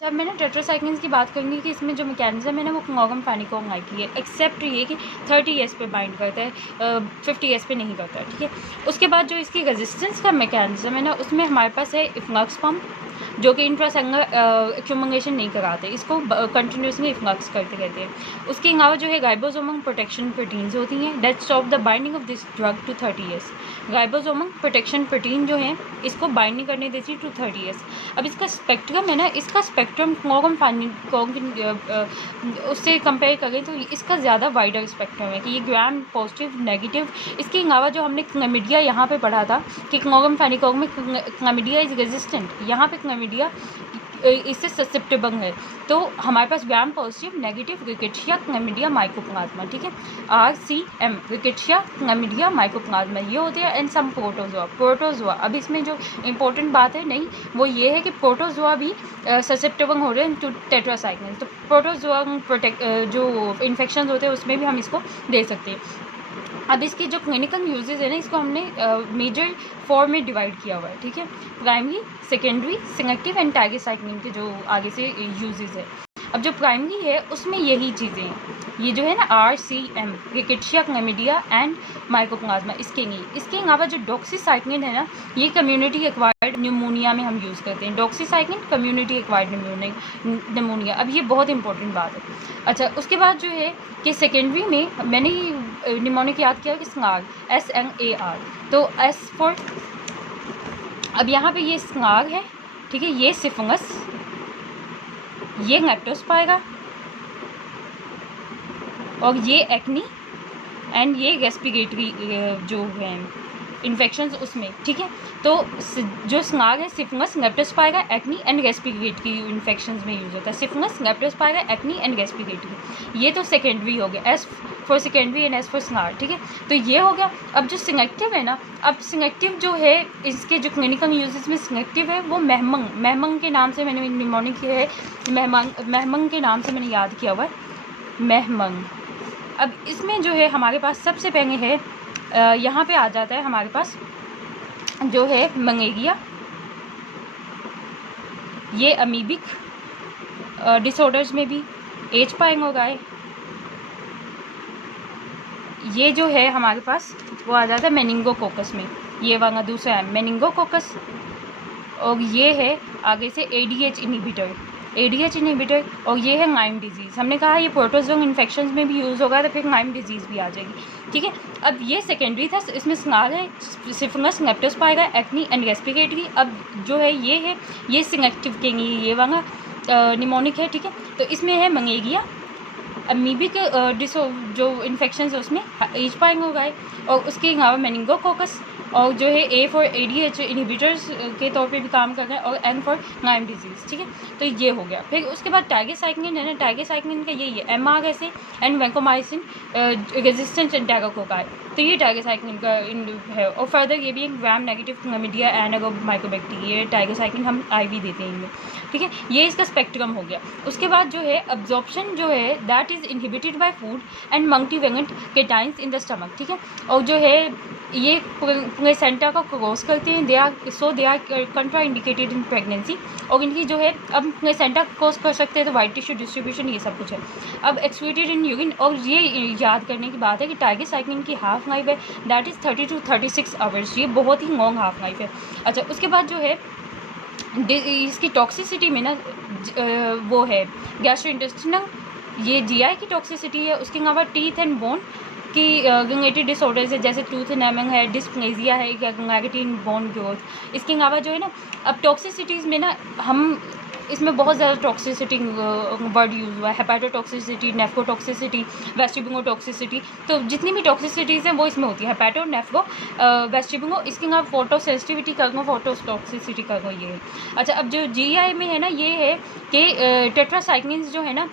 जब मैंने टेट्रासाइक्लिन्स की बात करूँगी कि इसमें जो मैकेनिज़्म है ना वो क्लोगम फेनिकोंगाई की है, एक्सेप्ट ये कि 30S पे बाइंड करता है, 50S पे नहीं करता है, ठीक है। उसके बाद जो इसकी रेजिस्टेंस का मैकेनिज़्म है ना उसमें हमारे पास है इफ्लक्स पम्प, जो कि इंट्रासेलुलर एक्यूमुलेशन नहीं कराते, इसको कंटिन्यूसली इफ्लक्स करते रहते हैं। उसके अलावा जो है राइबोसोमल प्रोटेक्शन प्रोटीन्स होती हैं that stop the binding of this drug to 30S। Ribosomal protection protein जो है इसको बाइंड नहीं करने देती टू 30S। अब इसका स्पेक्ट्रम है ना, इसका स्पेक्ट्रम क्लोगम उससे कंपेयर करें तो इसका ज़्यादा वाइडर स्पेक्ट्रम है कि ये ग्राम पॉजिटिव नेगेटिव। इसके अलावा जो हमने क्लैमिडिया यहाँ पे पढ़ा था कि क्लोगम फेनिकोंग में क्लैमिडिया इज़ रेजिस्टेंट, यहाँ पे क्लैमिडिया इससे ससेप्टेबल है। तो हमारे पास gram positive negative rickettsia chlamydia mycoplasma, ठीक है, RCM रिकेट्शिया क्लैमिडिया माइकोप्लाज्मा ये होते हैं, एंड सम प्रोटोजोआ। अब इसमें जो इम्पोर्टेंट बात है नहीं वो ये है कि प्रोटोजोआ भी ससेप्टेबल हो रहे हैं टू टेट्रासाइक्लिन्स। तो प्रोटोजोआ जो इन्फेक्शन होते हैं उसमें भी हम इसको दे सकते हैं। अब इसकी जो क्लिनिकल यूजेस है ना इसको हमने मेजर 4 में डिवाइड किया हुआ है, ठीक है, प्राइमरी, सेकेंडरी, सिलेक्टिव एंड टाइगरसाइक्लिन के जो आगे से यूजेस है। अब जो प्राइमरी है उसमें यही चीज़ें हैं, ये जो है ना RCM rickettsia chlamydia and mycoplasma, इसके अलावा जो डॉक्सीसाइक्लिन है ना ये कम्युनिटी एक्वायर्ड न्यूमोनिया में हम यूज़ करते हैं। Doxycycline community acquired pneumonia. अब ये बहुत इंपॉर्टेंट बात है। अच्छा, उसके बाद जो है कि सेकेंडरी में मैंने निमोनिक याद किया कि स्नार SNAR, तो S फॉर, अब यहाँ पे ये स्नार है, ठीक है, ये सिफिलिस, ये लेप्टोस्पायरा और ये एक्नी एंड ये रेस्पिरेटरी जो है इन्फेक्शंस उसमें, ठीक है। तो जो स्नार है syphilis, leptospira, acne and respiratory infections में यूज़ होता है। Syphilis, leptospira, acne and respiratory, ये तो सेकेंडरी हो गया, S for secondary and S for स्नार, ठीक है। तो ये हो गया। अब जो सिलेक्टिव है ना, अब सिलेक्टिव जो है इसके जो क्लिनिकल यूजेस में सिलेक्टिव है वो महमंग के नाम से मैंने निमोनिक है, महमंग के नाम से मैंने याद किया हुआ है, महमंग। अब इसमें जो है हमारे पास सबसे पहले है यहाँ पे आ जाता है हमारे पास जो है मलेरिया, ये अमीबिक डिसऑर्डर्स में भी एच पाएंगे, ये जो है हमारे पास वो आ जाता है मेनिंगोकोकस में, ये वाला दूसरा है मेनिंगोकोकस, और ये है आगे से ADH इनहिबिटर, और ये है लाइम डिजीज़। हमने कहा ये प्रोटोजोन इन्फेक्शंस में भी यूज़ होगा तो फिर लाइम डिजीज़ भी आ जाएगी, ठीक है। अब ये सेकेंडरी था, इसमें स्नार है, syphilis, leptospira, acne and respiratory. अब जो है ये सिलेक्टिव के लिए ये वाला निमोनिक है, ठीक है। तो इसमें है मलेरिया, अमीबिक जो इन्फेक्शन है उसमें एच पाएंगे, और उसके अलावा मेनिंगोकोकस, और जो है A फॉर ADH इनहिबिटर्स के तौर पे भी काम कर रहे हैं, और N फॉर लाइम डिजीज़, ठीक है। तो ये हो गया। फिर उसके बाद टाइगरसाइक्लिन है ना, टाइगरसाइक्लिन का यही है MRSA एंड वैंकोमाइसिन रेजिस्टेंट एंटागोकोकाई, तो ये टाइगरसाइक्लिन का है। और फर्दर ये भी एक ग्राम नेगेटिव क्लैमिडिया एनागोग माइकोबैक्टीरिया, टाइगरसाइक्लिन हम IV देते हैं इनमें, ठीक है। ये इसका स्पेक्ट्रम हो गया। उसके बाद जो है अब्जॉर्प्शन जो है that is inhibited by food and multivalent cations in the stomach, ठीक है। और जो है ये प्लेसेंटा का क्रॉस करते हैं, they are contraindicated in pregnancy, और इनकी जो है अब प्लेसेंटा क्रॉस कर सकते हैं तो वाइट टिश्यू डिस्ट्रीब्यूशन ये सब कुछ है। अब एक्सक्रीटेड इन यूरिन, और ये याद करने की बात है कि टाइगरसाइक्लिन की हाफ लाइफ है दैट इज़ 30 to 36 आवर्स, ये बहुत ही लॉन्ग हाफ लाइफ है। अच्छा, उसके बाद जो है इसकी टॉक्सिसिटी में ना वो है गैस्ट्रोइंटेस्टिनल, ये GI की टॉक्सिसिटी है। उसके अलावा टीथ एंड बोन की रिलेटेड डिसऑर्डर्स है, जैसे टूथ एनेमिंग है, डिस्प्लेजिया है या नेगेटिव बोन ग्रोथ। इसके अलावा जो है ना अब टॉक्सिसिटीज़ में ना हम इसमें बहुत ज़्यादा टॉक्सिसिटी वर्ड यूज़ हुआ है, हेपेटोटॉक्सिसिटी, नेफ्रोटॉक्सिसिटी, वेस्टिबुलोटॉक्सिसिटी। तो जितनी भी टॉक्सिसिटीज़ हैं वो इसमें होती है, हेपेटो, नेफ्रो, वेस्टिबुलो। इसके अलावा फोटो सेंसिटिविटी करना, फोटोटॉक्सिसिटी करना, ये है। अच्छा, अब जो GI में है ना ये है कि टेट्रासाइक्लिन्स जो है ना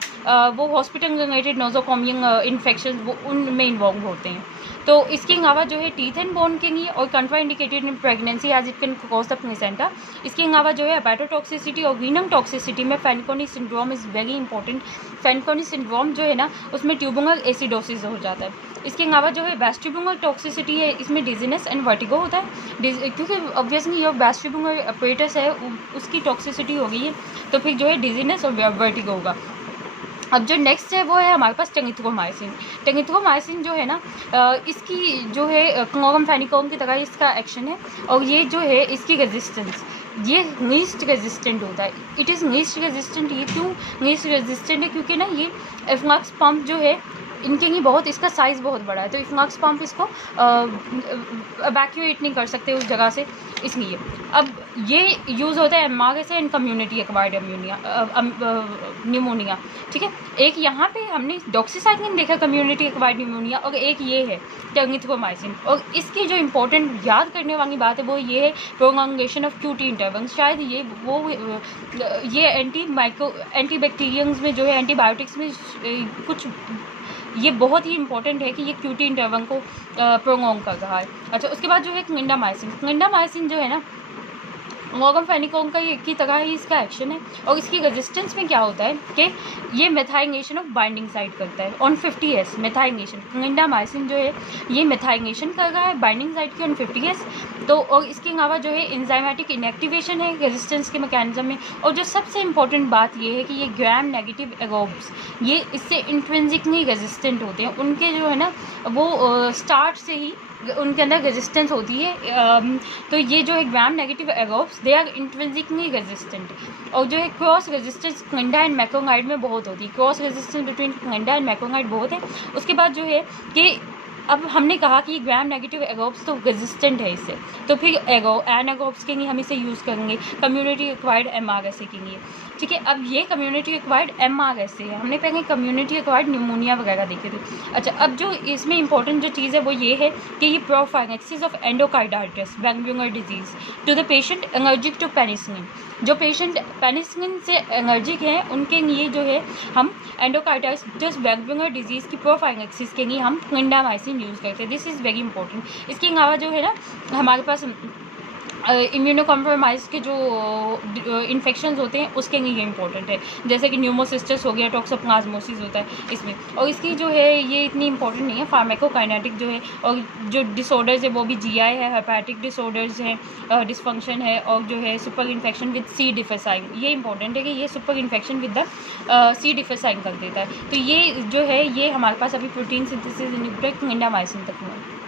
वो हॉस्पिटल रिलेटेड नोजोकोमियल इन्फेक्शन वो उनमें इन्वॉल्व होते हैं। तो इसके अलावा जो है टीथ एंड बोन के लिए और contraindicated in pregnancy as it can cause the placenta. इसके अलावा जो है हेपेटोटॉक्सिसिटी और रीनल टॉक्सिसिटी में Fanconi syndrome is very important. Fanconi syndrome जो है ना उसमें ट्यूबुलर एसिडोसिस हो जाता है। इसके अलावा जो है वेस्टिबुलर टॉक्सिसिटी है, इसमें डिजीनेस एंड वर्टिगो होता है, क्योंकि ऑब्वियसली ये वेस्टिबुलर अपरेटस है उसकी टॉक्सिसिटी हो गई है, तो फिर जो है डिजीनेस और वर्टिगो होगा। अब जो नेक्स्ट है वो है हमारे पास टेनिथ्रोमाइसिन। टेनिथ्रोमाइसिन जो है ना, इसकी जो है क्लोरामफेनिकोम की तरह इसका एक्शन है, और ये जो है इसकी रेजिस्टेंस, ये लीस्ट रेजिस्टेंट होता है। It is least resistant. ये क्यों लीस्ट रेजिस्टेंट है? क्योंकि ना ये एफ्लक्स पंप जो है इनके लिए बहुत, इसका साइज़ बहुत बड़ा है, तो एफ्लक्स पंप इसको एवैक्यूएट नहीं कर सकते उस जगह से, इसलिए। अब ये यूज़ होता है MRS and community acquired pneumonia, ठीक है। एक यहाँ पे हमने डॉक्सीसाइक्लिन देखा, कम्युनिटी एक्वायर्ड न्यूमोनिया, और एक ये है टेनिथ्रोमाइसिन। और इसकी जो इंपॉर्टेंट याद करने वाली बात है वो ये है प्रोलॉन्गेशन ऑफ QT इंटरवल। शायद ये एंटीबैक्टीरियंस में जो है, एंटीबायोटिक्स में कुछ ये बहुत ही इंपॉर्टेंट है कि ये QT इंटरवल को प्रोलॉन्ग कर रहा है। अच्छा, उसके बाद जो है क्लिंडामाइसिन जो है ना, क्लोरामफेनिकोम की तरह ही इसका एक्शन है, और इसकी रेजिस्टेंस में क्या होता है कि ये मेथाइलेशन ऑफ बाइंडिंग साइट करता है ऑन 50S। मेथाइलेशन, क्लिंडामाइसिन जो है ये मेथाइलेशन कर रहा है बाइंडिंग साइट की ऑन 50S। तो और इसके अलावा जो है एंजाइमेटिक इनएक्टिवेशन है रेजिस्टेंस के मैकेनिज्म में। और जो सबसे इंपॉर्टेंट बात ये है कि ये ग्राम नेगेटिव एरोब्स, ये इससे इंट्रिंसिकली रेजिस्टेंट होते हैं। उनके जो है ना वो स्टार्ट से ही उनके अंदर रेजिस्टेंस होती है। तो ये जो है gram negative aerobes, they are intrinsically resistant. और जो है cross resistance clinda and macrolide में बहुत होती है, cross resistance between clinda and macrolide बहुत है। उसके बाद जो है कि अब हमने कहा कि ग्राम नेगेटिव एरोब्स तो रेजिस्टेंट है इससे, तो फिर एनारोब्स के लिए हम इसे यूज़ करेंगे कम्युनिटी एक्वायर्ड MRSA के लिए, ठीक है। अब ये कम्युनिटी एक्वायर्ड MRSA है, हमने पहले कम्युनिटी एक्वायर्ड न्यूमोनिया वगैरह देखे थे। अच्छा, अब जो इसमें इंपॉर्टेंट जो चीज़ है वो ये है कि ये prophylaxis of endocarditis valvular disease to the patient allergic to penicillin. जो पेशेंट पेनिसिलिन से एलर्जिक हैं उनके लिए जो है हम एंडोकार्डाइटिस वैल्वुलर डिजीज़ की प्रोफाइलेक्सिस के लिए हम क्लिंडामाइसिन यूज़ करते हैं। This is very important. इसके अलावा जो है ना हमारे पास इम्यूनो कॉम्प्रोमाइज़ के जो इन्फेक्शंस होते हैं उसके लिए ये इंपॉर्टेंट है, जैसे कि न्यूमोसिस्टस हो गया, टॉक्सोप्लाज्मोसिस होता है इसमें। और इसकी जो है ये इतनी इंपॉर्टेंट नहीं है, फार्माकोकाइनेटिक जो है। और जो डिसऑर्डर्स है वो भी GI है, हेपेटिक डिसऑर्डर्स हैं, डिसफंक्शन है, और जो है सुपर इन्फेक्शन विद C. डिफेसाइन। ये इंपॉर्टेंट है कि ये super infection with the C. डिफेसाइन कर देता है। तो ये जो है ये हमारे पास अभी प्रोटीन सिंथेसिस इनहिबिटर क्लिंडामाइसिन तक हुआ है।